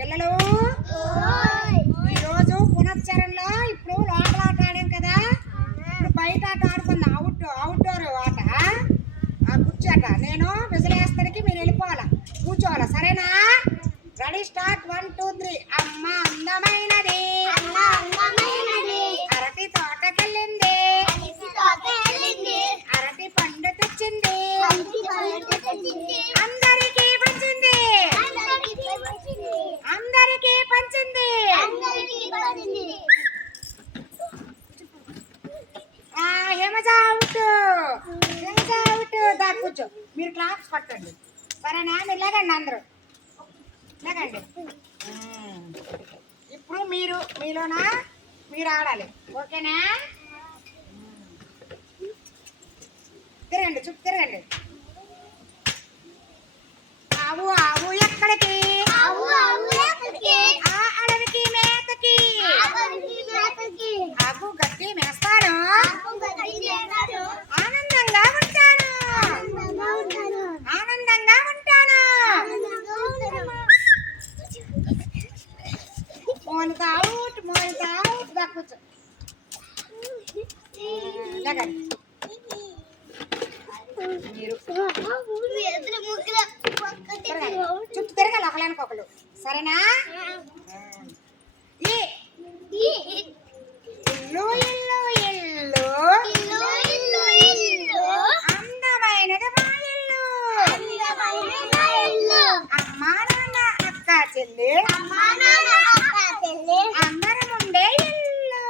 పిల్లలు ఈరోజు పునశ్చరణలో ఇప్పుడు లోపల ఆట ఆడాం కదా, ఇప్పుడు బయట ఆట ఆడుకుందాం. అవుట్డోర్ ఆట, కూర్చోట. నేను విజలేస్తానికి మీరు వెళ్ళిపోవాలా, కూర్చోవాలా, సరేనా? Ready, start. 1 2 3. అమ్మ అందమైనది అరటి తోటకెళ్ళింది, అరటి పండు తెచ్చింది, అందరికీ పంచింది, అందరికీ పంచింది. దా కూర్చో. మీరు క్లాప్స్ పట్టండి, సరేనా? మీరు లేకండి, అందరూ లేకండి. ఇప్పుడు మీలోనా మీరు ఆడాలి, ఓకేనా? తిరగండి, చుట్టూ తిరగండి. ఆవు ఆవు ఎక్కడికి, ఆ అడవికి మేతకి. ఆకు గడ్డి మేస్తాను, ఆనందంగా ఉంటాను, ఆనందంగా ఉంటాను. Monitha out, Monitha out. దా కూర్చో. లేకండి మీరు చుట్టూ తిరగాలి ఒకలానికి ఒకరు, సరేనా? ఇల్లు ఇల్లు ఇల్లు అందమైనది మా ఇల్లు, అమ్మా నాన్న అక్క చెల్లి అందరం ఉండే ఇల్లు,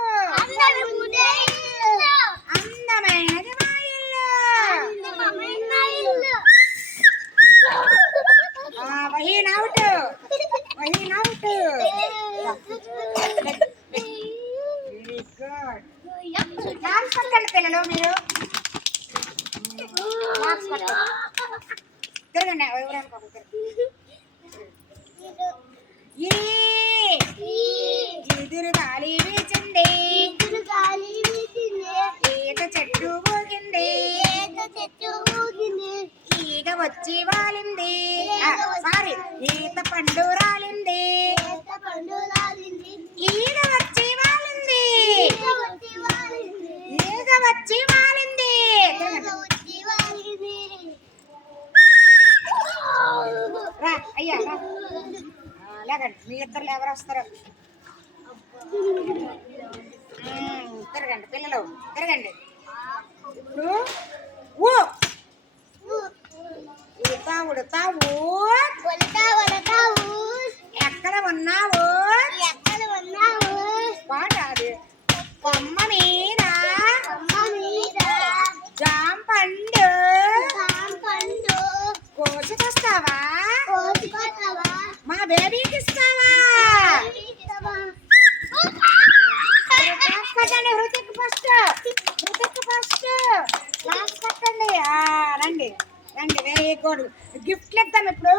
అందమైనది మా ఇల్లు. Waheen out, Waheen out. Very good. Claps కొట్టండి పిల్లలు, మీరు క్లాప్స్ కొట్టండి. తిరగండి ఎవరైనా ఎదురు గాలి వీచింది, ఈత చెట్టు ఊగింది, ఈగ వచ్చి వాలింది, సారీ ఈత పండు రాలింది, ఈగ వచ్చి వాలింది, ఈగ వచ్చి వాలింది. రా అయ్యా రా, లేకండి. మీ ఇద్దరు ఎవరు వస్తారు? తిరగండి పిల్లలు, తిరగండి. ఇప్పుడు ఉడతా ఉడతావు, ఎక్కడ ఉన్నావు, పాడాలి. కొమ్మ మీద జామ పండు కోసుకొస్తావా, మా బేబీకి ఇస్తావా? కట్టండి, Hrithik first, Hrithik first. Class కట్టండి. రండి రండి, వెరీ గుడ్. గిఫ్ట్లు ఇద్దాం ఇప్పుడు.